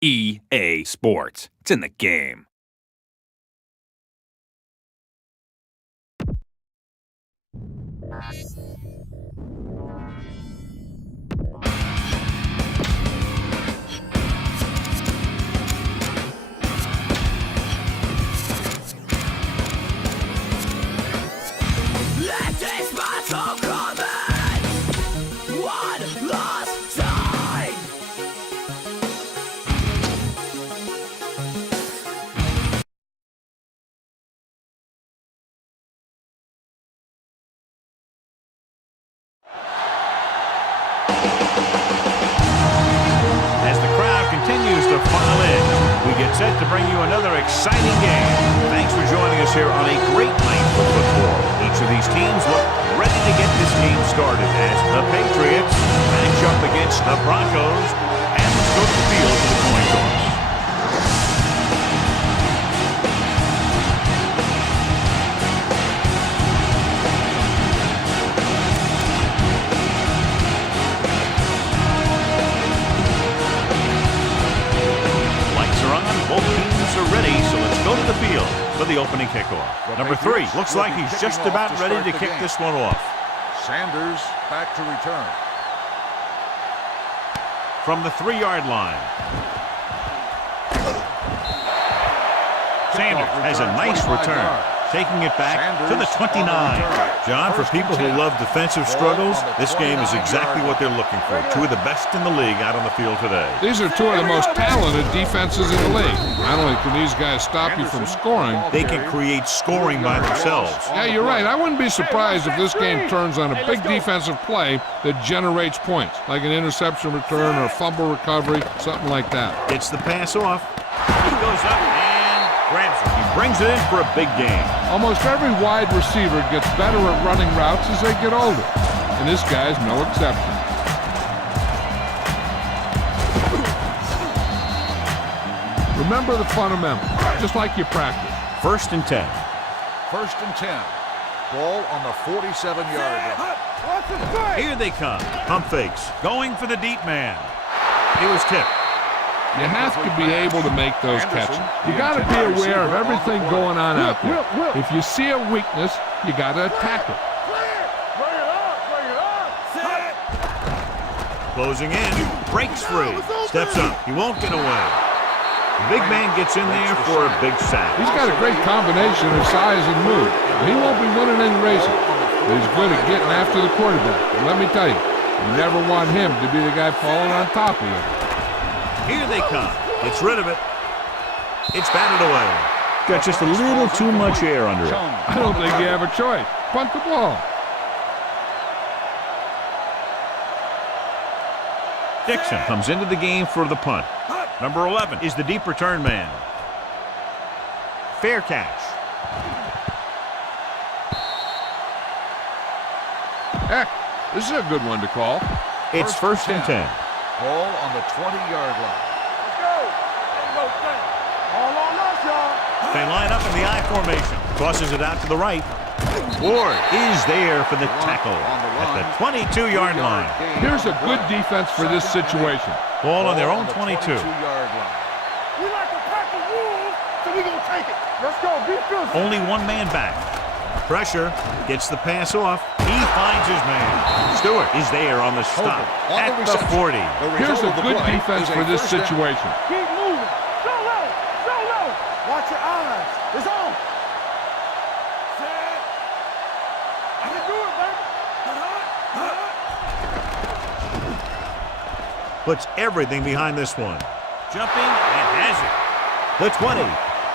EA Sports. It's in the game. Let this battle commence one last time. As the crowd continues to file in, we get set to bring you another exciting game. Thanks for joining us here on a great night for football. Each of these teams look ready to get this game started as the Patriots match up against the Broncos. And let's go to the field for the coin toss. Both teams are ready, so let's go to the field for the opening kickoff. Number 3 looks like he's just about ready to kick this one off. Sanders back to return. From the 3-yard line. Sanders has a nice return, taking it back to the 29. John, for people who love defensive struggles, this game is exactly what they're looking for. Two of the best in the league out on the field today. These are two of the most talented defenses in the league. Not only can these guys stop you from scoring, they can create scoring by themselves. Yeah, you're right. I wouldn't be surprised if this game turns on a big defensive play that generates points, like an interception return or a fumble recovery, something like that. It's the pass off. He goes up and grabs it. He brings it in for a big game. Almost every wide receiver gets better at running routes as they get older, and this guy's no exception. Remember the fundamentals, just like you practice. 1st and 10. 1st and 10. Ball on the 47-yard line. Here they come. Pump fakes. Going for the deep man. It was tipped. You have to be able to make those catches. You got to be aware of everything going on out there. If you see a weakness, you got to attack it. Closing in. Breaks free. Steps up. He won't get away. The big man gets in there for a big sack. He's got a great combination of size and move. He won't be winning any races, but he's good at getting after the quarterback. And let me tell you, you never want him to be the guy falling on top of you. Here they come. Gets rid of it. It's batted away. Got just a little too much air under it. I don't think you have a choice. Punt the ball. Dixon comes into the game for the punt. Number 11 is the deep return man. Fair catch. Heck, this is a good one to call. It's 1st and 10. Ball on the 20-yard line. They line up in the I formation. Crosses it out to the right. Ward is there for the tackle at the 22-yard line. Here's a good defense for this situation. Ball on their own 22. 22-yard line. We like to pack the wolves, so we gonna take it. Let's go, be good. Only one man back. Pressure, gets the pass off. He finds his man. Stewart is there on the stop at the 40. Here's a good defense for this situation. Keep moving. So low, so low. Watch your eyes. It's on. Set. I can do it, baby. Puts everything behind this one. Jumping and has it. The 20,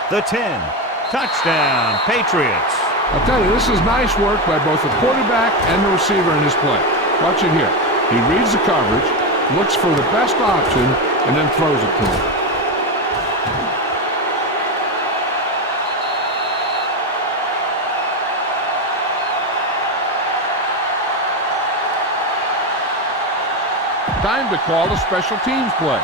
the 10. Touchdown, Patriots. I'll tell you, this is nice work by both the quarterback and the receiver in this play. Watch it here. He reads the coverage, looks for the best option, and then throws it to him. Time to call the special teams play.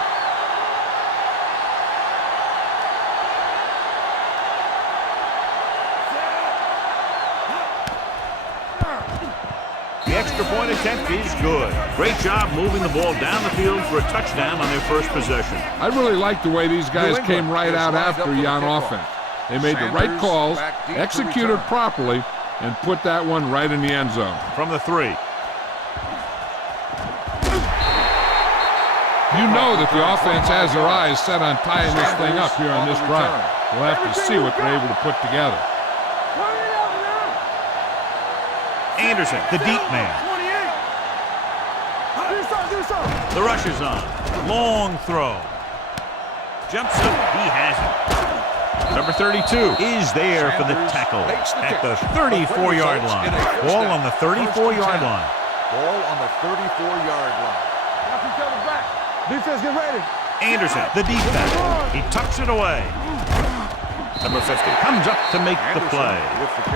The extra point attempt is good. Great job moving the ball down the field for a touchdown on their first possession. I really like the way these guys came right out after you on offense. They made the right calls, executed properly, and put that one right in the end zone. From the 3. You know that the offense has their eyes set on tying this thing up here on this drive. We'll have to see what they're able to put together. Anderson, the deep man. The rush is on. Long throw. Jumps up. He has it. Number 32 is there for the tackle at the 34-yard line. Ball on the 34-yard line. Ball on the 34-yard line. Defense, get ready. Anderson, the deep back. He tucks it away. Number 50 comes up to make the play.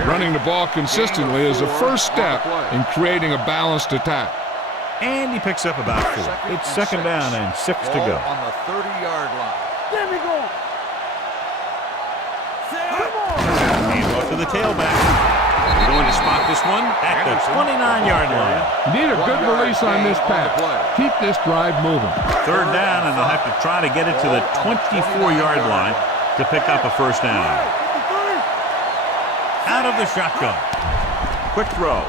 Running the ball consistently is the first step in creating a balanced attack. And he picks up about 4. It's second down and 6 to go. On the 30-yard line. There we go. Hand off to the tailback. We're going to spot this one at the 29-yard line. You need a good release on this pass. Keep this drive moving. Third down, and they'll have to try to get it to the 24-yard line to pick up a first down. Out of the shotgun. Quick throw.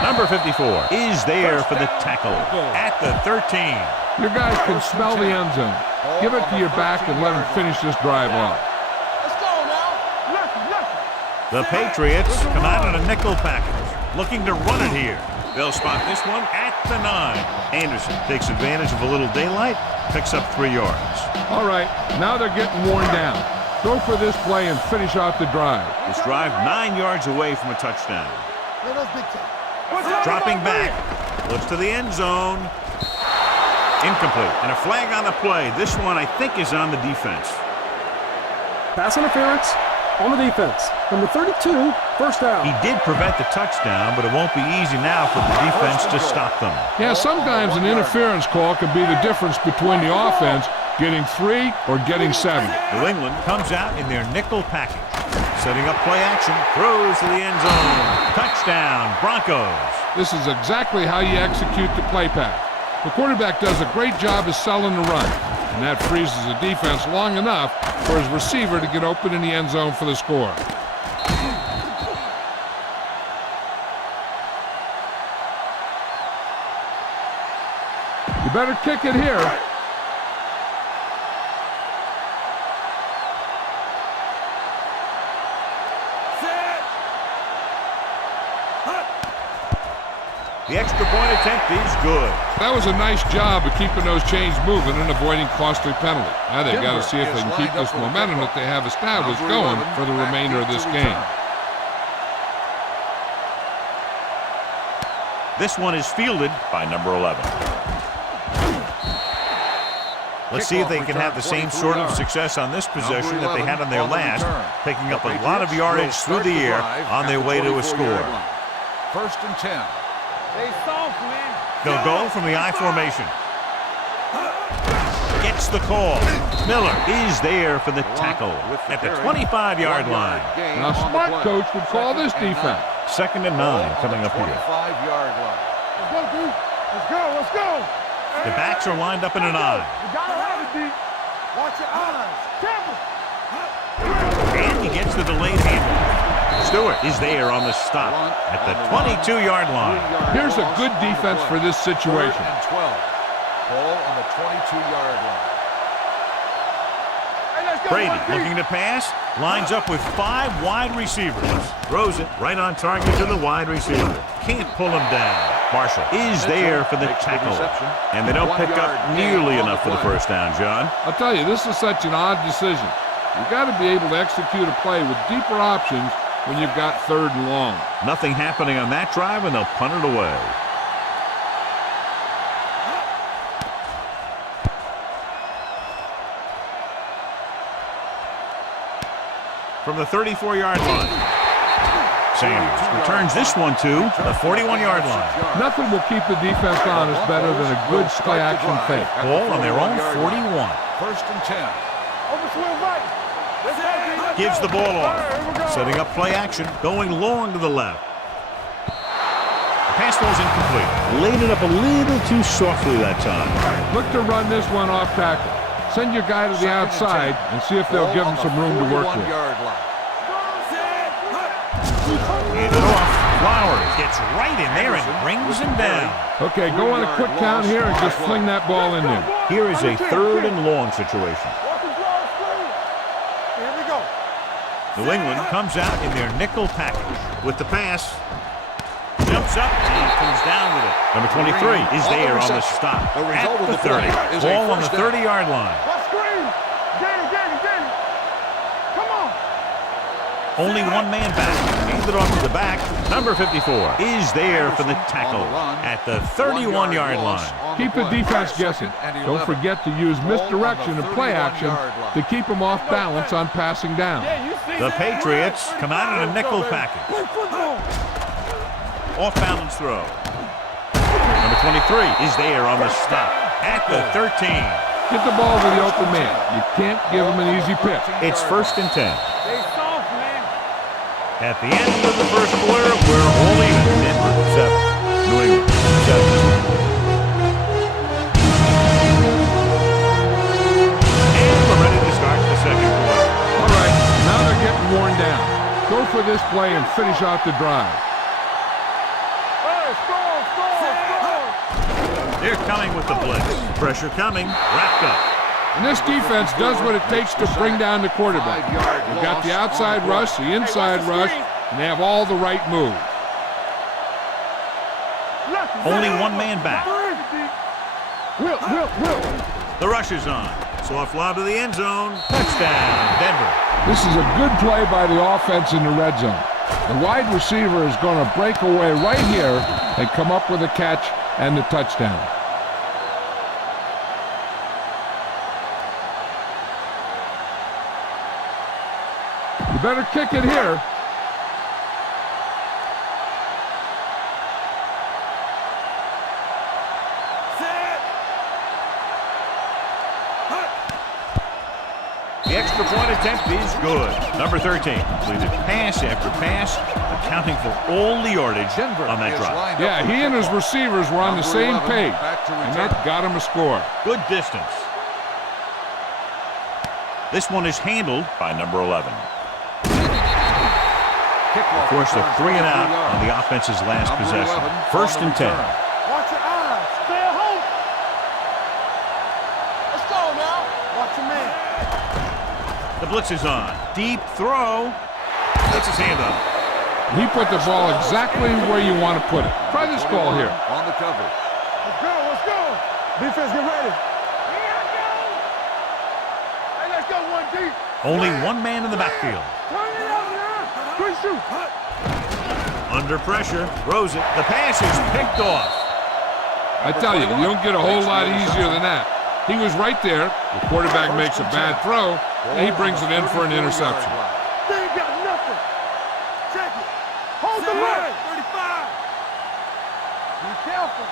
Number 54 is there for the tackle at the 13. Your guys can smell the end zone. Give it to your back and let them finish this drive off. Let's go now. Listen. The Patriots come out in a nickel package, looking to run it here. They'll spot this one at the 9. Anderson takes advantage of a little daylight, picks up 3 yards. All right, now they're getting worn down. Go for this play and finish out the drive. This drive 9 yards away from a touchdown. Big Dropping back, looks to the end zone. Incomplete, and a flag on the play. This one, I think, is on the defense. Pass interference on the defense. Number 32, first down. He did prevent the touchdown, but it won't be easy now for the defense to stop them. Yeah, sometimes an interference call can be the difference between the offense getting 3 or getting 7. New England comes out in their nickel package. Setting up play action, throws to the end zone. Touchdown, Broncos. This is exactly how you execute the play pass. The quarterback does a great job of selling the run, and that freezes the defense long enough for his receiver to get open in the end zone for the score. You better kick it here. The extra point attempt is good. That was a nice job of keeping those chains moving and avoiding costly penalties. Now they've got to see if they can keep this momentum that they have established going for the remainder of this game. This one is fielded by number 11. Let's see if they can have the same sort of success on this possession that they had on their last, picking up a lot of yardage through the air on their way to a score. First and 10. Stay soft, man. They'll go from the I formation. Gets the call. Miller is there for the tackle at the 25-yard line. Now, smart coach would call this defense. Second and 9 coming up here. 25-yard line. Let's go, dude. Let's go. The backs are lined up in an I. You gotta have it, D. Watch your eyes. Careful. And he gets the delayed handle. Stewart is there on the stop at the 22-yard line. Here's a good defense for this situation. Third and 12. Ball on the 22-yard line. Hey, let's go, Brady Marquis. looking to pass, lines up with 5 wide receivers. Throws it right on target to the wide receiver. Can't pull him down. Marshall is there for the tackle. And they don't pick up nearly enough for the first down, John. I'll tell you, this is such an odd decision. You've got to be able to execute a play with deeper options when you've got 3rd and long. Nothing happening on that drive, and they'll punt it away. From the 34-yard line, Sanders returns this one to the 41-yard line. Nothing will keep the defense honest better than a good play-action fake. Ball on their own 41. First and 10. Over swing right. Let's go, D. Let's Gives go. the ball All right, here we off. go. Setting up play action, going long to the left. pass was incomplete. Laid it up a little too softly that time. Look to run this one off tackle. Send your guy to the outside and see if they'll give him some room to work with. Hand it off. Flowers gets right in there and brings him down. Okay, go on a quick count here and just fling that ball in there. Here is a 3rd and long situation. Here we go. New England comes out in their nickel package with the pass. Jumps up and he comes down with it. Number 23 is there on the stop at the 30. Ball on the 30-yard line. Get it. Come on. Only one man back. Hands it off to the back. Number 54 is there for the tackle at the 31-yard line. Keep the defense guessing. Don't forget to use misdirection and play action to keep them off balance on passing down. The Patriots come out in a nickel package. Off-balance throw. Number 23 is there on the stop at the 13. Get the ball to the open man. You can't give him an easy pitch. It's 1st and 10. Stay soft, man. At the end of the first quarter, we're all even. Denver 7. New England 7. And we're ready to start the second quarter. All right, now they're getting worn down. Go for this play and finish out the drive. They're coming with the blitz. Pressure coming. Wrapped up. And this defense does what it takes to bring down the quarterback. They've got the outside rush, the inside rush, and they have all the right moves. Only one man back. Will. The rush is on. Soft lob to the end zone. Touchdown, Denver. This is a good play by the offense in the red zone. The wide receiver is going to break away right here and come up with a catch and the touchdown. You better kick it here. The extra point attempt is good. Number 13 completed pass after pass, accounting for all the yardage on that drive. Yeah, he and his receivers were on the same page, and that got him a score. Good distance. This one is handled by number 11. Forced a 3 and out on the offense's last possession. 1st and 10. Watch your eyes. Stay at home. Let's go now. Watch your man. The blitz is on. Deep throw. Gets his hand up. He put the ball exactly where you want to put it. Try this call here. On the coverage. Let's go. Defense, get ready. Hey, let's go one deep. Only one man in the backfield. Turn it up now. Good shoot. Under pressure. Throws it. The pass is picked off. I tell you, you don't get a whole lot easier than that. He was right there. The quarterback makes a bad throw, and he brings it in for an interception. They ain't got nothing. Check it. Hold the line. 35. Be careful.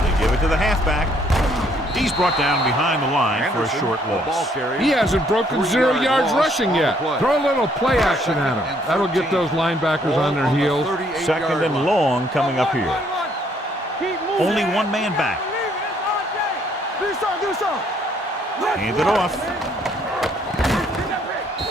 They give it to the halfback. He's brought down behind the line for a short loss. He hasn't broken 0 yards rushing yet. Throw a little play action at him. That'll get those linebackers on their heels. 2nd and long coming up here. Only one man back. Do something. Hand it off.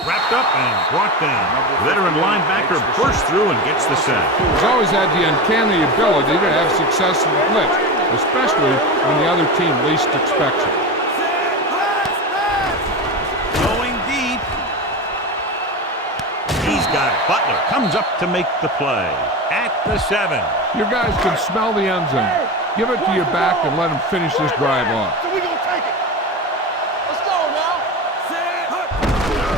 Wrapped up and brought down. Veteran linebacker bursts through and gets the sack. He's always had the uncanny ability to have success in the blitz, especially when the other team least expects it. Going deep. He's got it. Butler comes up to make the play at the 7. Your guys can smell the end zone. Give it to your back and let him finish this drive off. So we gonna take it. Let's go now.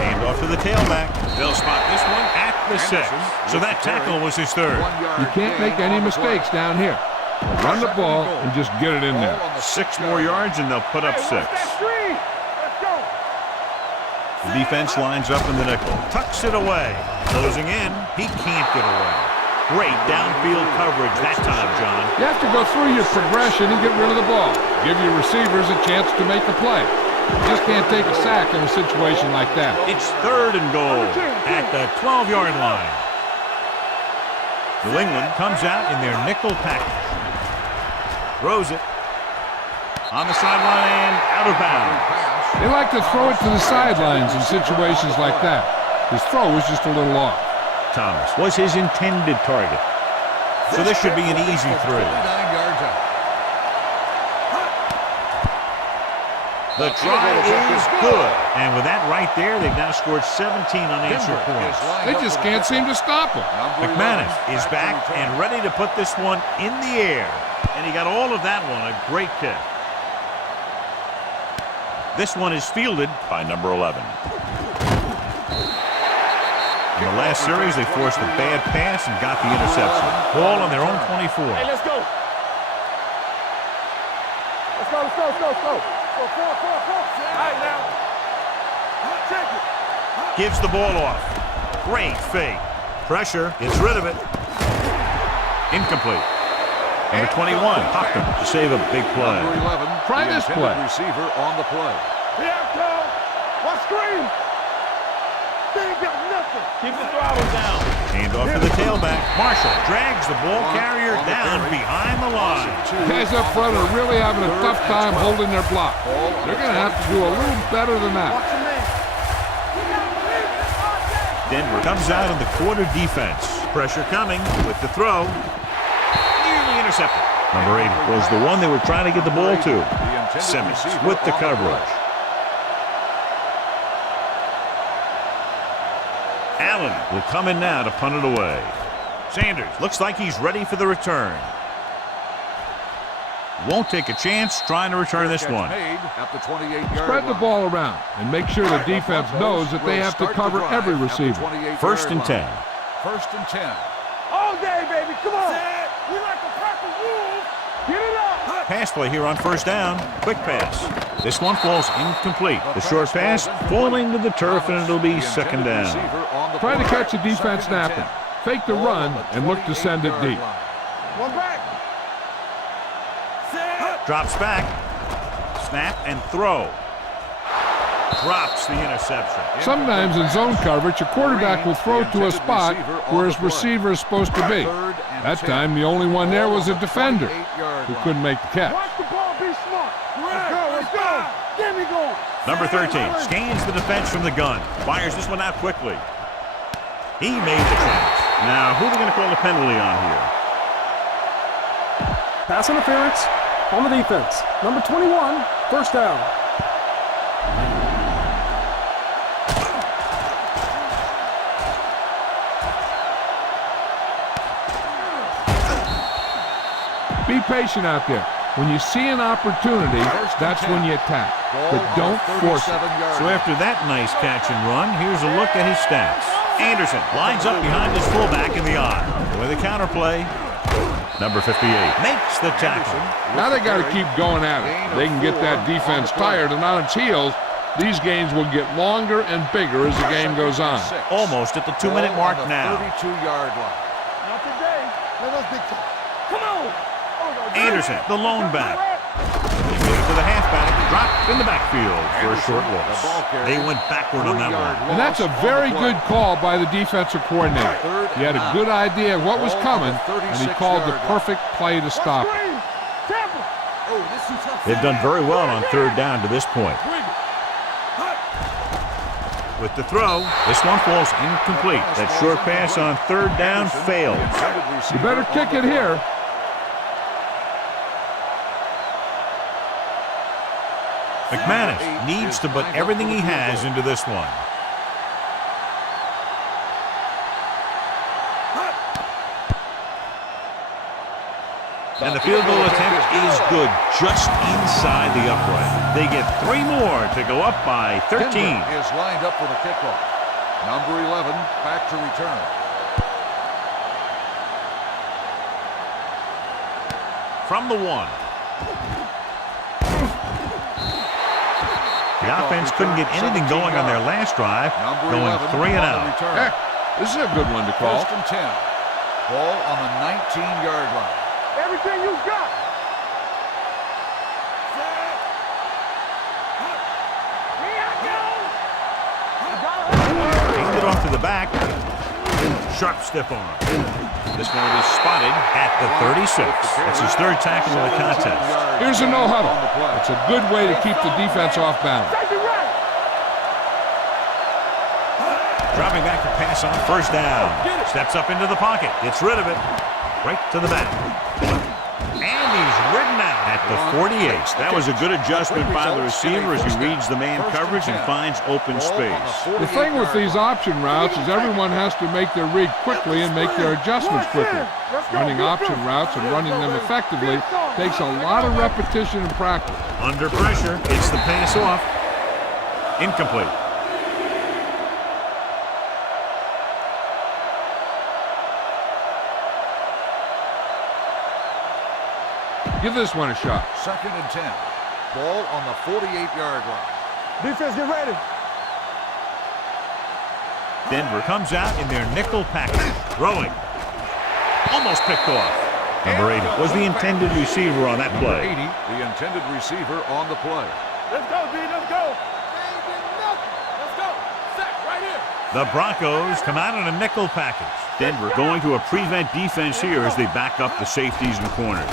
Hand off to the tailback. They'll spot this one at the 6. So that tackle was his 3rd. You can't make any mistakes down here. Run the ball and just get it in there. 6 more yards and they'll put up 6. Let's go. The defense lines up in the nickel. Tucks it away. Closing in. He can't get away. Great downfield coverage that time, John. You have to go through your progression and get rid of the ball. Give your receivers a chance to make the play. You just can't take a sack in a situation like that. It's 3rd and goal at the 12-yard line. New England comes out in their nickel package. Throws it. On the sideline and out of bounds. They like to throw it to the sidelines in situations like that. His throw was just a little off. Thomas was his intended target. So this should be an easy throw. 29 yards out. The try is good. And with that right there, they've now scored 17 unanswered points. They just can't seem to stop him. McManus is back and ready to put this one in the air. And he got all of that one. A great kick. This one is fielded by number 11. In the last series, they forced a bad pass and got the interception. Ball on their own 24. Hey, let's go. Let's go, let's go, let's go, let's go. Go, four. All right, now. Check it. Gives the ball off. Great fake. Pressure. Gets rid of it. Incomplete. Number 21, Hockton to save a big play. Number 11, Try the this intended play. receiver on the play. Yeah, Cole. What screen? They ain't got nothing. Keep the throttle down. Hand off to the tailback. Marshall drags the ball carrier down behind the line. Guys up front are really having a tough time holding their block. They're going to have to do a little better than that. Watch your man. Denver comes out in the quarter defense. Pressure coming with the throw. Nearly intercepted. Number 8 was the one they were trying to get the ball to. Simmons with the coverage. Allen will come in now to punt it away. Sanders looks like he's ready for the return. Won't take a chance trying to return this one. Spread the ball around and make sure the defense knows that they have to cover every receiver. First and 10. First and 10. All day, baby. Come on. We like to practice rules. Get it up. Pass play here on first down. Quick pass. This one falls incomplete. The short pass falling to the turf, and it'll be second down. Try to catch the defense napping. Fake the run and look to send it deep. One back. Drops back. Snap and throw. Drops the interception. Sometimes in zone coverage, a quarterback will throw to a spot where his receiver is supposed to be. That time, the only one there was a defender who couldn't make the catch. Watch the ball. Be smart. Let's go. Get me going. Number 13 scans the defense from the gun. Fires this one out quickly. He made the catch. Now, who are they going to call the penalty on here? Pass interference on the defense. Number 21, first down. Be patient out there. When you see an opportunity, that's when you attack. But don't force it. So after that nice catch and run, here's a look at his stats. Anderson lines up behind his fullback in the eye. With a counterplay, number 58 makes the tackle. Now they got to keep going at it. They can get that defense tired and on its heels. These games will get longer and bigger as the game goes on. Almost at the 2-minute mark now. 32-yard line. Not today. Let us big time. Come on. Anderson, the lone back. To the halfback, dropped in the backfield for a short loss. They went backward on that one. And that's a very good call by the defensive coordinator. He had a good idea of what was coming, and he called the perfect play to stop it. They've done very well on third down to this point. With the throw, this one falls incomplete. That short pass on third down fails. You better kick it here. McManus needs to put everything he has into this one. And the field goal attempt is good, just inside the upright. They get 3 more to go up by 13. Denver is lined up for the kickoff. Number 11 back to return. From the 1. The offense couldn't get anything going on their last drive, going 3 and out. This is a good one to call. First and 10. Ball on the 19-yard line. Everything you got. Handed off to the back. Sharp stiff arm. This one will be spotted at the 36. That's his third tackle of the contest. Here's a no huddle. It's a good way to keep the defense off balance. Dropping back to pass on first down. Steps up into the pocket. Gets rid of it. Right to the back. And he's ridden out at the 48. That was a good adjustment by the receiver as he reads the man coverage and finds open space. The thing with these option routes is everyone has to make their read quickly and make their adjustments quickly. Running option routes and running them effectively takes a lot of repetition and practice. Under pressure, it's the pass off. Incomplete. Give this one a shot. 2nd and 10. Ball on the 48-yard line. Defense, get ready. Denver comes out in their nickel package. Throwing. Almost picked off. Number 80 was the intended receiver on that Number play. 80, the intended receiver on the play. Let's go, D. Let's go. They ain't getting nothing. Let's go. Sack right here. The Broncos come out in a nickel package. Denver going to a prevent defense here as they back up the safeties and corners.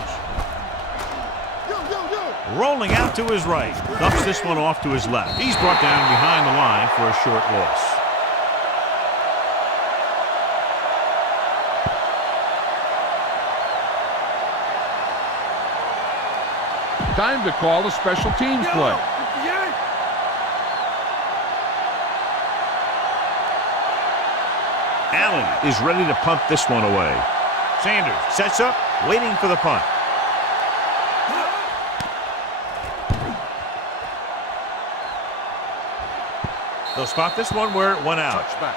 Rolling out to his right. Dumps this one off to his left. He's brought down behind the line for a short loss. Time to call a special teams play. Allen is ready to punt this one away. Sanders sets up, waiting for the punt. They'll spot this one where it went out. Touchback.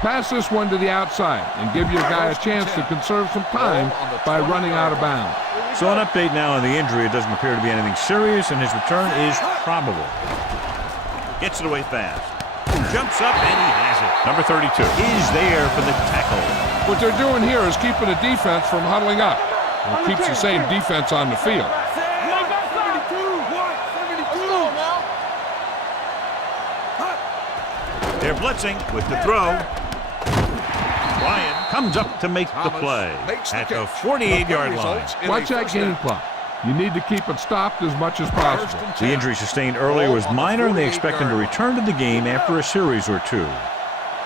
Pass this one to the outside and give your guy a chance to conserve some time by running out of bounds. So an update now on the injury. It doesn't appear to be anything serious, and his return is probable. Gets it away fast. Jumps up, and he has it. Number 32 is there for the tackle. What they're doing here is keeping the defense from huddling up. It keeps the same defense on the field. They're blitzing with the throw. Ryan comes up to make the play at the 48-yard line. Watch that game clock. You need to keep it stopped as much as possible. The injury sustained earlier was minor, and they expect him to return to the game after a series or two.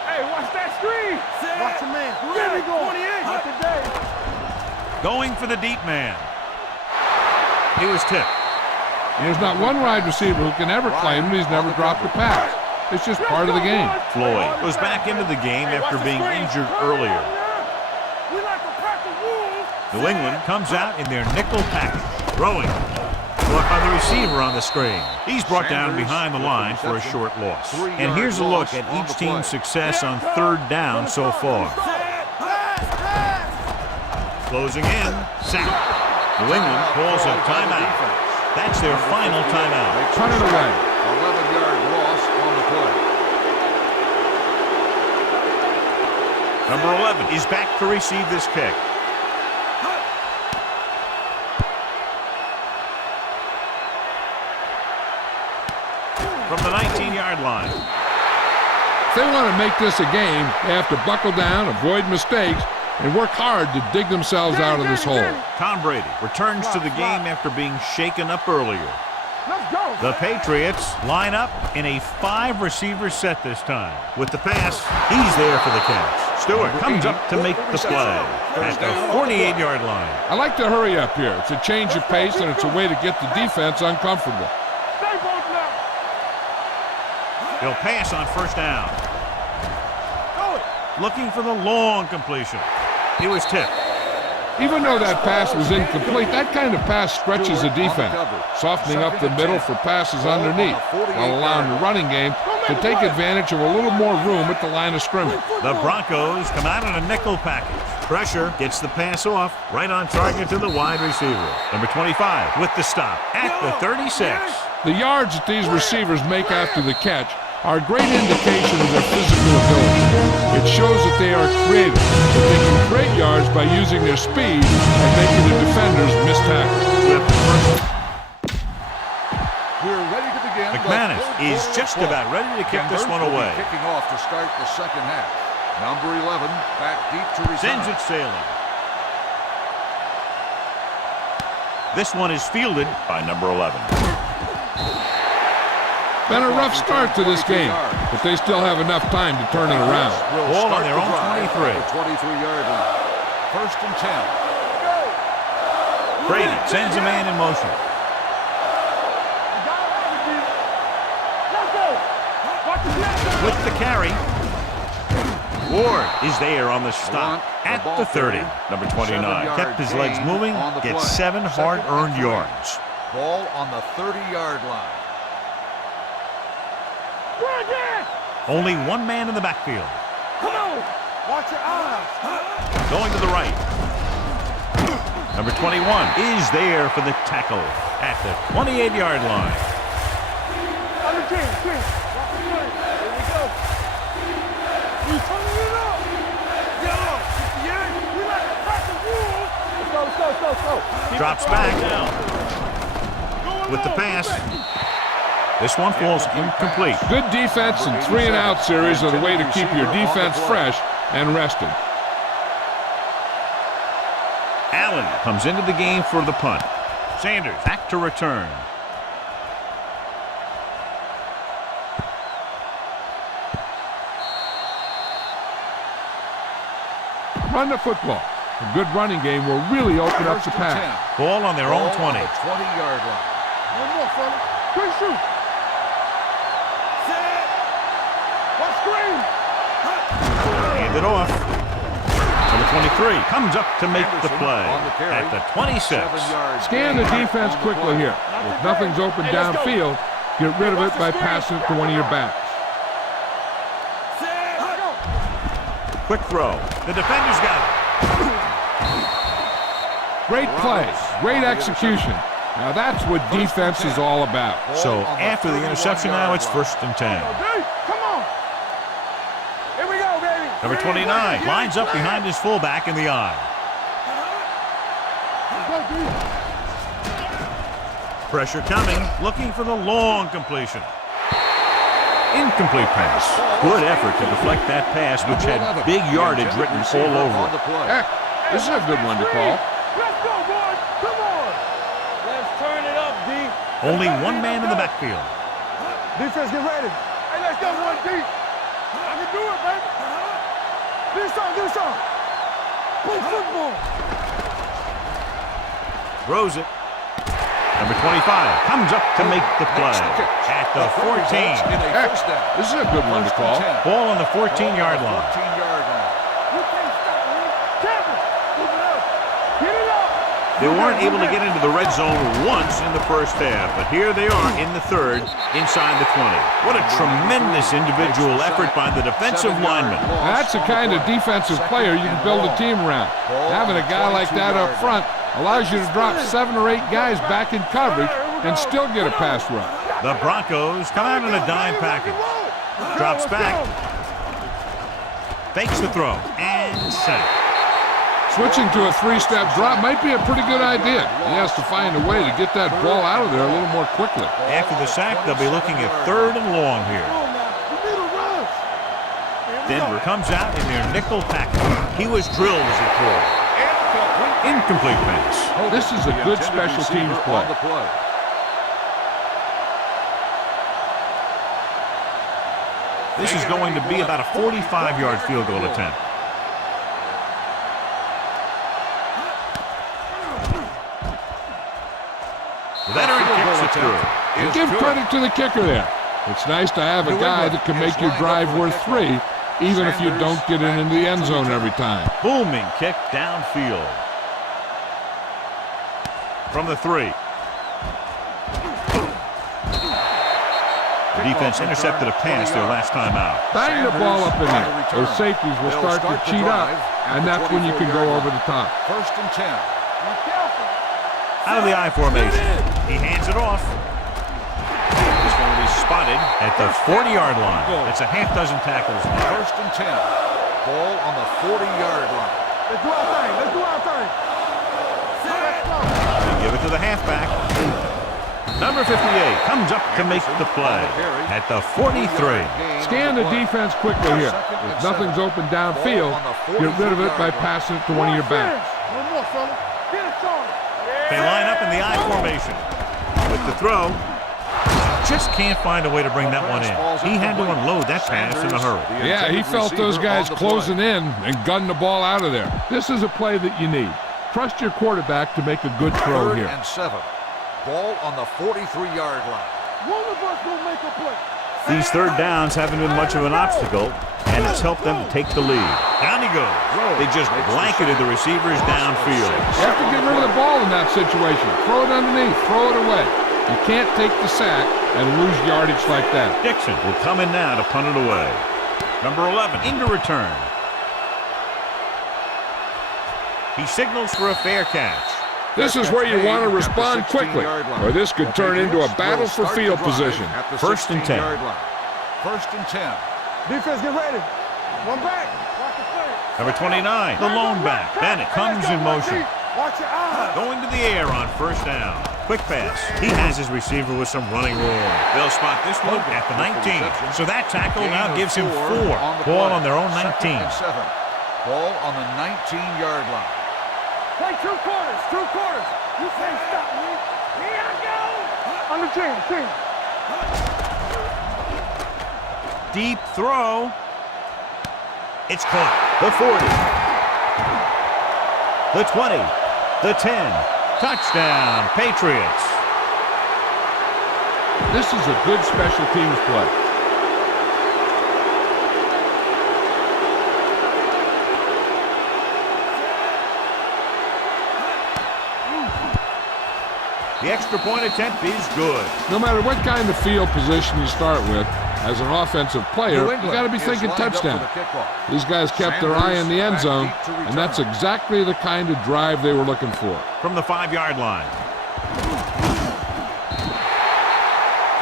Hey, watch that screen. Watch the man. There we go. 28. Not today. Going for the deep man. He was tipped. There's not one wide receiver who can ever claim he's never dropped a pass. It's just part of the game. Floyd goes back into the game after being injured earlier. New England comes out in their nickel package. Throwing. Caught by the receiver on the screen. He's brought down behind the line for a short loss. And here's a look at each team's success on 3rd down so far. Closing in. Sack. New England calls a timeout. That's their final timeout. Punt it away. 11-yard loss on the play. Number 11 is back to receive this kick. From the 19-yard line. If they want to make this a game, they have to buckle down, avoid mistakes, and work hard to dig themselves out of this hole. Tom Brady returns to the game after being shaken up earlier. The Patriots line up in a 5-receiver set this time. With the pass, he's there for the catch. Stewart comes up to make the play at the 48-yard line. I like to hurry up here. It's a change of pace, and it's a way to get the defense uncomfortable. He'll pass on first down. Looking for the long completion. He was tipped. Even though that pass was incomplete, that kind of pass stretches the defense, softening up the middle for passes underneath, while allowing the running game to take advantage of a little more room at the line of scrimmage. The Broncos come out in a nickel package. Pressure gets the pass off, right on target to the wide receiver. Number 25 with the stop at the 36. The yards that these receivers make after the catch are a great indication of their physical ability. It shows that they are creative, that they can create yards by using their speed and making the defenders miss tackles. We're ready to begin. McManus is just about ready to kick this one away. Kicking off to start the second half. Number 11 back deep to return. Sends it sailing. This one is fielded by number 11. Been a rough start to this game, but they still have enough time to turn it around. Ball on their own 23. 23-yard line. First and 10. Brady sends a man in motion. With the carry. Ward is there on the stop at the 30. Number 29 kept his legs moving, gets 7 hard-earned yards. Ball on the 30-yard line. Only one man in the backfield. Come on! Watch your eyes! Going to the right. Number 21 is there for the tackle at the 28-yard line. Under 10. Watch the play. Here we go. We turning it up. Yeah, we like to crack the rules. Let's go. Drops back with the pass. This one falls incomplete. Good defense and 3-and-out series are the way to keep your defense fresh and rested. Allen comes into the game for the punt. Sanders back to return. Run the football. A good running game will really open up the pass. Ball on their own 20. 20-yard line. One more, fella. Quick shoot. Set. Watch screen. Hand it off. Number 23 comes up to make the play at the 26. Scan the defense quickly here. If nothing's open downfield, get rid of it by passing it to one of your backs. Quick throw. The defender's got it. Great play. Great execution. Now that's what defense is all about. So after the interception now, it's first and 10. Come on. Here we go, baby. Number 29 lines up behind his fullback in the eye. Pressure coming, looking for the long completion. Incomplete pass. Good effort to deflect that pass, which had big yardage written all over it. Heck, this is a good one to call. Let's go, boys. Come on. Let's turn it up, D. Only one man in the backfield. Defense, get ready. Hey, let's go, one deep. I can do it, baby. Do something. Play football. Throws it. Number 25 comes up to make the play at the 14. Heck, this is a good one to call. Ball on the 14-yard line. 14-yard line. You can't stop me. Campbell, move it up. Get it up. They weren't able to get into the red zone once in the first half, but here they are in the third, inside the 20. What a tremendous individual effort by the defensive lineman. Now, that's the kind of defensive player you can build a team around. Having a guy like that up front allows you to drop 7 or 8 guys back in coverage and still get a pass rush. The Broncos come out in a dime package. Drops back. Fakes the throw. And sack. Switching to a 3-step drop might be a pretty good idea. He has to find a way to get that ball out of there a little more quickly. After the sack, they'll be looking at 3rd and long here. Denver comes out in their nickel package. He was drilled as he threw. Incomplete pass. This is a good special teams play. This is going to be about a 45-yard field goal attempt. The veteran kicks it through. And give credit to the kicker there. It's nice to have a guy that can make your drive worth 3, even if you don't get it into the end zone every time. Booming kick downfield. From the 3. The defense intercepted a pass their last time out. Bang the ball up in there. Those safeties will start to cheat up, and that's when you can go over the top. First and 10. Out of the I formation. He hands it off. He's going to be spotted at the 40-yard line. That's a half dozen tackles. First and 10. Ball on the 40-yard line. Let's do our thing. They give it to the halfback. Number 58 comes up to make the play at the 43. Scan the defense quickly here. If nothing's open downfield, get rid of it by passing it to one of your backs. One more, fella. Get it, Charlie. They line up in the I formation. With the throw, just can't find a way to bring that one in. He had to unload that pass in a hurry. Yeah, he felt those guys closing in and gunning the ball out of there. This is a play that you need. Trust your quarterback to make a good throw here. 3rd and 7. Ball on the 43-yard line. One of us will make a play. These third downs haven't been much of an obstacle, and it's helped them to take the lead. Down he goes. They just blanketed the receivers downfield. You have to get rid of the ball in that situation. Throw it underneath. Throw it away. You can't take the sack and lose yardage like that. Dixon will come in now to punt it away. Number 11 into return. He signals for a fair catch. This is where you want to respond quickly, or this could turn into a battle for field position. 1st and 10. 1st and 10. Defense, get ready. One back. Watch the play. Number 29, the lone back. Bennett comes in motion. Watch your eyes. Going to the air on 1st down. Quick pass. He has his receiver with some running room. They'll spot this one at the 19. So that tackle now gives him 4. Ball on their own 19. Ball on the 19-yard line. Play 2 quarters. 2 quarters. You can't stop me. Here I go. On the team. Deep throw. It's caught. The 40. The 20. The 10. Touchdown, Patriots. This is a good special teams play. The extra point attempt is good. No matter what kind of field position you start with, as an offensive player, you got to be thinking touchdown. These guys kept their eye on the end zone, and that's exactly the kind of drive they were looking for. From the 5-yard line.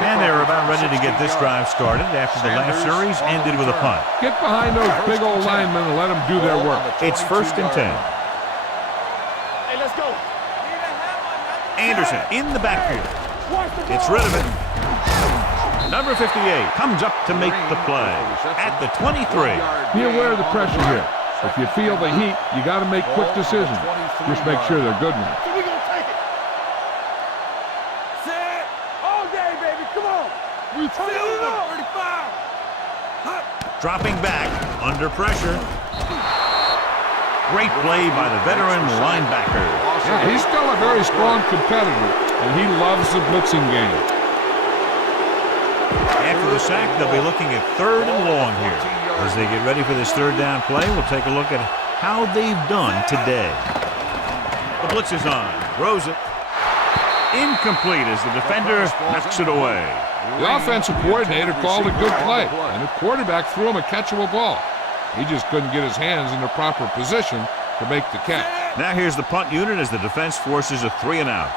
And they're about ready to get this drive started after the last series ended with a punt. Get behind those big old linemen and let them do their work. It's 1st and 10. Hey, let's go. Anderson in the backfield. Gets rid of it. Number 58 comes up to make the play at the 23. Be aware of the pressure here. If you feel the heat, you got to make quick decisions. Just make sure they're good ones. So we're going to take it. Set. All day, baby. Come on. We turn it up. 35. Dropping back under pressure. Great play by the veteran linebacker. Yeah, he's still a very strong competitor, and he loves the blitzing game. After the sack, they'll be looking at 3rd and long here. As they get ready for this 3rd down play, we'll take a look at how they've done today. The blitz is on. Throws it. Incomplete as the defender knocks it away. The offensive coordinator called a good play, and the quarterback threw him a catchable ball. He just couldn't get his hands in the proper position to make the catch. Now here's the punt unit as the defense forces a 3 and out.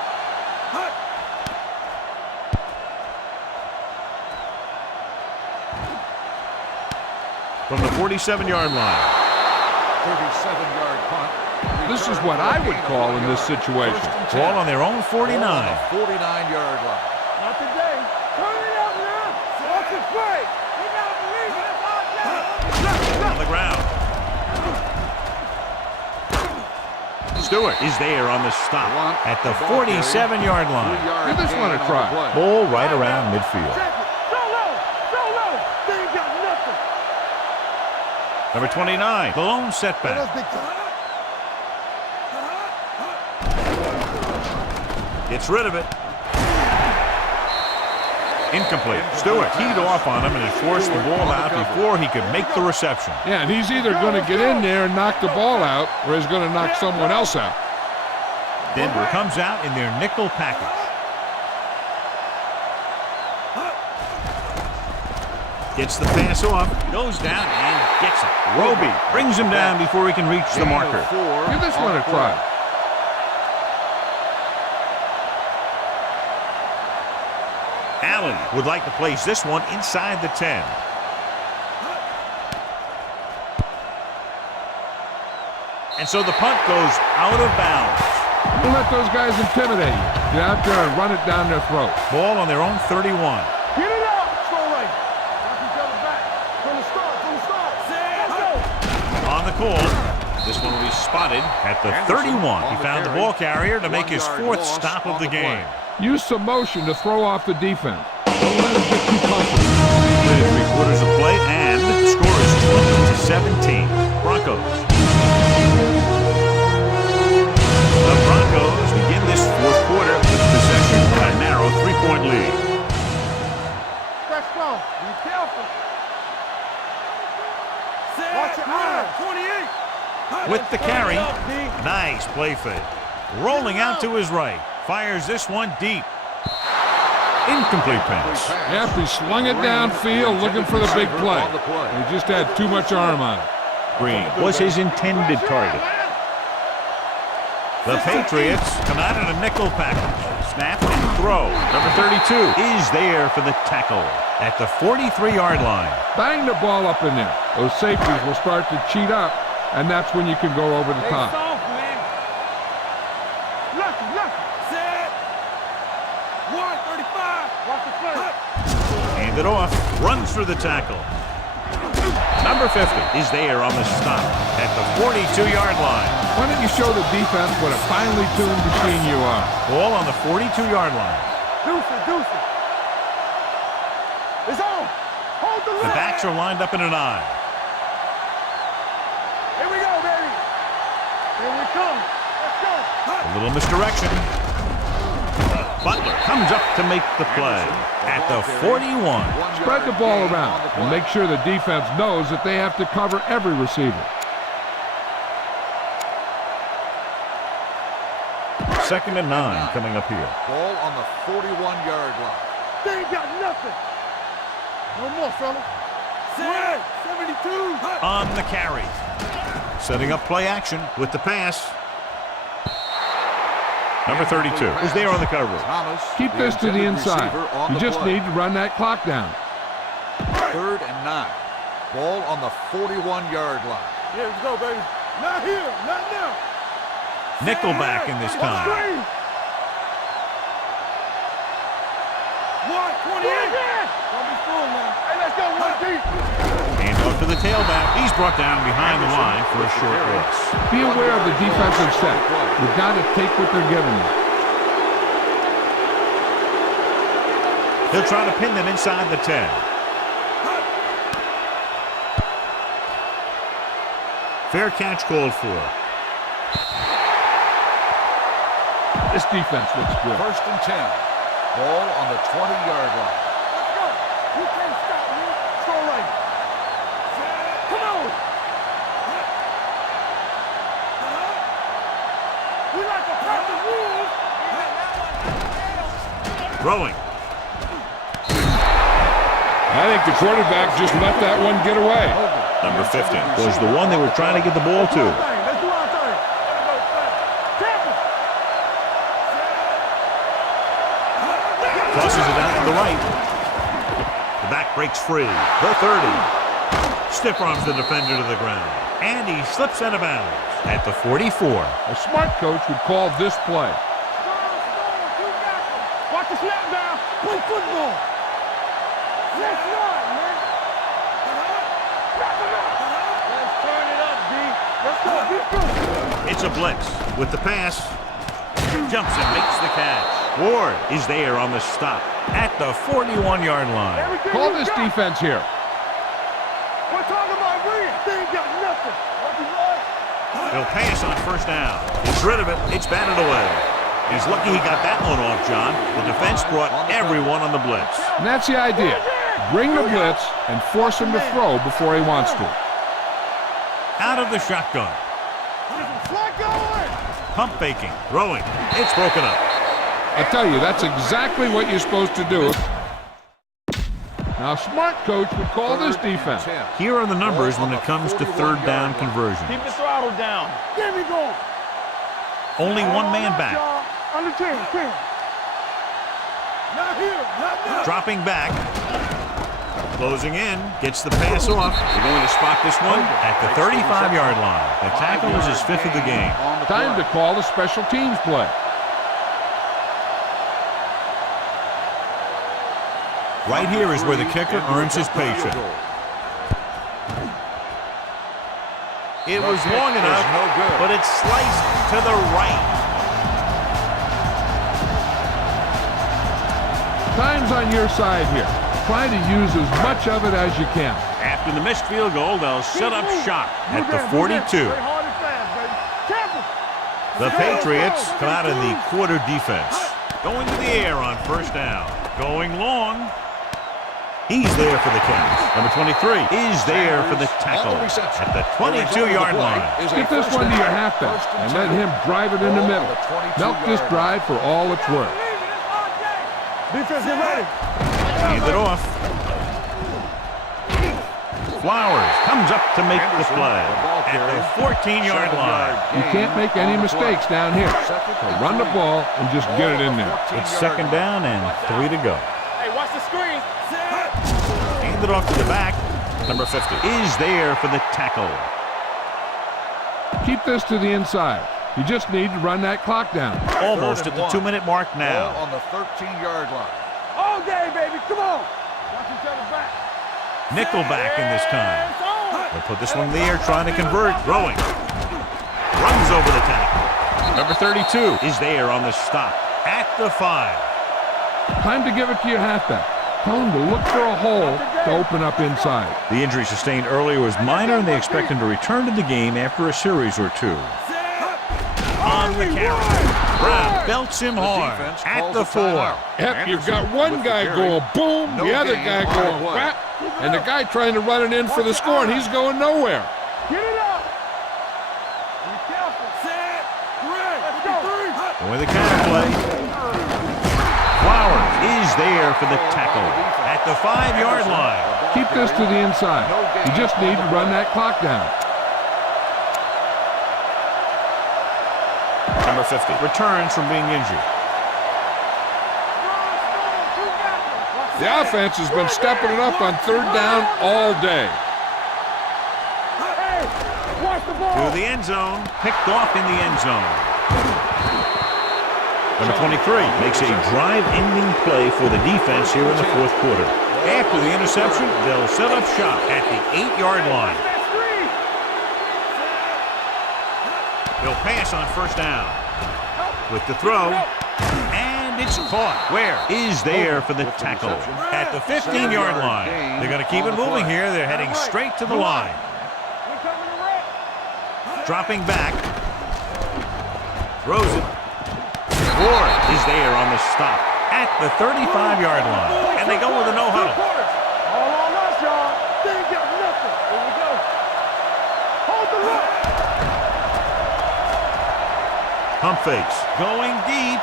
From the 47-yard line. 37-yard punt. This is what I would call in this situation. Ball on their own 49. 49-yard line. Not today. Turn it up now. Watch it play. You got to believe it. On the ground. Stewart is there on the stop at the 47-yard line. Give this one a try. Ball right around midfield. They ain't got nothing. Number 29, the lone setback. That's big time. Gets rid of it. Incomplete. Stewart teed off on him and had forced the ball out before he could make the reception. Yeah, and he's either going to get in there and knock the ball out, or he's going to knock someone else out. Denver comes out in their nickel package. Gets the pass off, goes down and gets it. Roby brings him down before he can reach the marker. Give this one a try. Allen would like to place this one inside the 10. And so the punt goes out of bounds. Don't let those guys intimidate you. Get out there and run it down their throat. Ball on their own 31. Get it out. Go right. Watch each other back. From the start. Let's go. On the call. This one will be spotted at the 31. He found the ball carrier to make his fourth stop of the game. Use some motion to throw off the defense. Don't let them get too comfortable. Completed 3/4 of play, and the score is 20-17. Broncos. The Broncos begin this fourth quarter with possession and a narrow 3-point lead. Stretch strong. Be careful. Watch your eyes. 28. With the carry. Nice play fake. Rolling out to his right. Fires this one deep. Incomplete pass. Yep, he slung it downfield looking for the big play. He just had too much arm on it. Green was his intended target. The Patriots come out in a nickel package. Snap and throw. Number 32 is there for the tackle at the 43-yard line. Bang the ball up in there. Those safeties will start to cheat up, and that's when you can go over the top. Hand it off. Runs through the tackle. Number 50 is there on the stop at the 42-yard line. Why don't you show the defense what a finely tuned machine you are? Ball on the 42-yard line. Deuce it. It's on. Hold the The backs are lined up in an eye. Here we go, baby. Here we come. Let's go. A little misdirection. Butler comes up to make the play at the 41. Spread the ball around and make sure the defense knows that they have to cover every receiver. Second and 9 coming up here. Ball on the 41-yard line. They ain't got nothing. No more, fella. 72. On the carry. Setting up play action with the pass. Number 32 is there on the coverage. Thomas, Keep this to the inside. You just need to run that clock down. 3rd and 9. Ball on the 41-yard line. Yeah, let's go, baby. Not here. Not now. Nickelback in this time. 128. Don't be fooled now. Hey, let's go. One deep. Hand off to the tailback. He's brought down behind the line for a short loss. Be aware of the defensive set. You've got to take what they're giving you. He'll try to pin them inside the 10. Fair catch called for. This defense looks good. 1st and 10. Ball on the 20-yard line. Let's go. You can't stop me. Let's go right. Come on. We like to pass the rules. Throwing. I think the quarterback just let that one get away. Number 50 was the one they were trying to get the ball to. Let's do our thing. Careful. Crosses it out to the right. The back breaks free. The 30. Stiff arms the defender to the ground. And he slips out of bounds at the 44. A smart coach would call this play. Watch the snap down. Play football. Let's not, man. Let's turn it up, D. Let's go. Be good. It's a blitz with the pass. Jumps and makes the catch. Ward is there on the stop at the 41-yard line. Everything Call you this got. defense here. We're talking about Reed. They ain't got nothing. What you like? He'll pass on 1st down. Gets rid of it. It's batted away. He's lucky he got that one off, John. The defense brought everyone on the blitz. And that's the idea. Bring the blitz and force him to throw before he wants to. Out of the shotgun. Flat going. Pump faking. Throwing. It's broken up. I tell you, that's exactly what you're supposed to do. Now, a smart coach would call this defense. Here are the numbers when it comes to 3rd down conversions. Keep the throttle down. There we go. Only one man back. Under 10, 10. Not here, not now. Dropping back. Closing in, gets the pass off. They're going to spot this one at the 35-yard line. The tackle is his 5th of the game. Time to call a special teams play. Right here is where the kicker earns his paycheck. It was long enough, but it's sliced to the right. Time's on your side here. Try to use as much of it as you can. After the missed field goal, they'll set up shop at the 42. The Patriots come out in the quarter defense. Going to the air on first down. Going long. He's there for the catch. Number 23 is there for the tackle at the 22-yard line. Get this one to your halfback and let him drive it in the middle. Milk this drive for all it's worth. Defense, get ready. Hand it off. Flowers comes up to make the play at the 14-yard line. You can't make any mistakes down here. So run the ball and just get it in there. It's 2nd down and 3 to go. Hey, watch the screen. Hand it off to the back. Number 50 is there for the tackle. Keep this to the inside. You just need to run that clock down. Almost at the 2-minute mark now. Ball on the 13-yard line. All day, baby. Come on. Watch each other back. Nickelback in this time. They'll put this one in the air, trying to convert. Throwing. Runs over the tackle. Number 32 is there on the stop at the 5. Time to give it to your halfback. Tell him to look for a hole to open up inside. The injury sustained earlier was minor, and they expect him to return to the game after a series or 2. On the carry. Brown belts him hard at the 4. Yep, you've got one guy going boom, the other guy going whap, and the guy trying to run it in for the score, and he's going nowhere. Get it up. Be careful. Set. Let's go. With the counterplay. Flowers is there for the tackle at the 5-yard line. Keep this to the inside. You just need to run that clock down. Number 50 returns from being injured. The offense has been stepping it up on 3rd down all day. Hey, watch the ball. To the end zone. Picked off in the end zone. Number 23 makes a drive-ending play for the defense here in the 4th quarter. After the interception, they'll set up shop at the 8-yard line. He'll pass on first down. With the throw. And it's caught. Where is there for the tackle? At the 15-yard line. They're going to keep it moving here. They're heading straight to the line. Dropping back. Throws it. Ward is there on the stop at the 35-yard line. And they go with a no-huddle. All on us, y'all. They ain't got nothing. Here we go. Hold the look. Pump fakes. Going deep.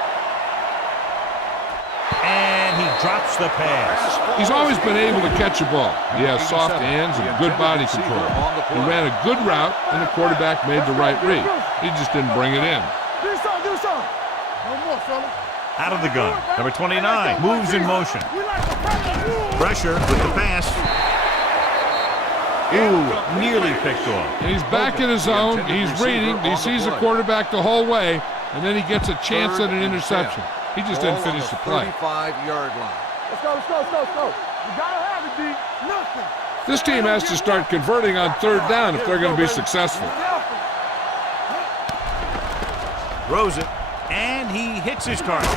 And he drops the pass. He's always been able to catch a ball. He has soft hands and good body control. He ran a good route, and the quarterback made the right read. He just didn't bring it in. Do something, do something. No more, fella. Out of the gun. Number 29 moves in motion. We like to crack the rules. Pressure with the pass. Ooh, nearly picked off. And he's back in his zone. He's reading. He sees the quarterback the whole way, and then he gets a chance at an interception. He just didn't finish the play. 35-yard line. Let's go, let's go, let's go, let's go. You gotta have it, D. Nothing. This team has to start converting on 3rd down if they're going to be successful. Throws it. And he hits his target.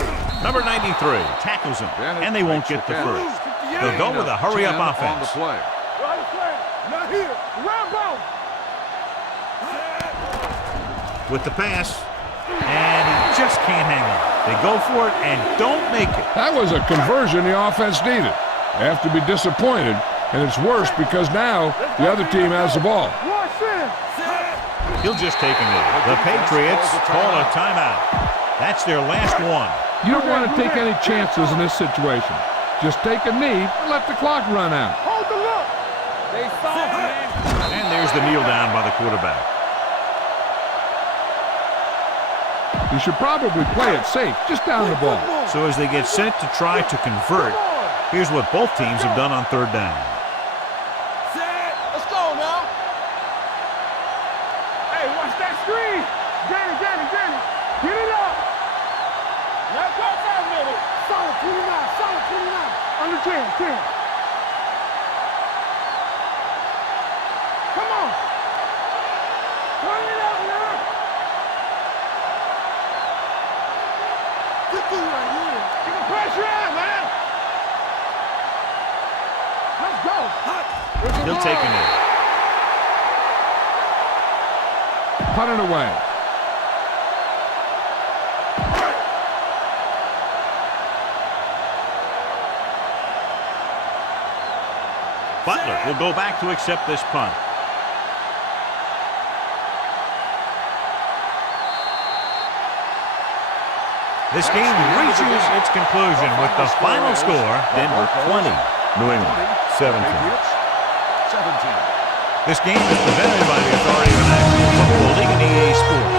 Number 93 tackles him, and they won't get the first. They'll go with a hurry-up offense. Not here. Rambo. With the pass, and he just can't hang on. They go for it and don't make it. That was a conversion the offense needed. They have to be disappointed, and it's worse because now the other team has the ball. Watch this. He'll just take him in. The Patriots call a timeout. That's their last one. You don't want to take any chances in this situation. Just take a knee and let the clock run out. Hold the look. They soft, man. And there's the kneel down by the quarterback. You should probably play it safe, just down the ball. So as they get set to try to convert, here's what both teams have done on 3rd down. that screen. Get it. Get it up. Now go for a minute. Solid 29. Under 10. Come on. Turn it up now. Good thing right here. Get the pressure out, man. Let's go. Still taking it. Punt it away. Butler will go back to accept this punt. This game reaches its conclusion with the final score, Denver 20, New England 17. This game is presented by the authority of the National Football League and EA Sports.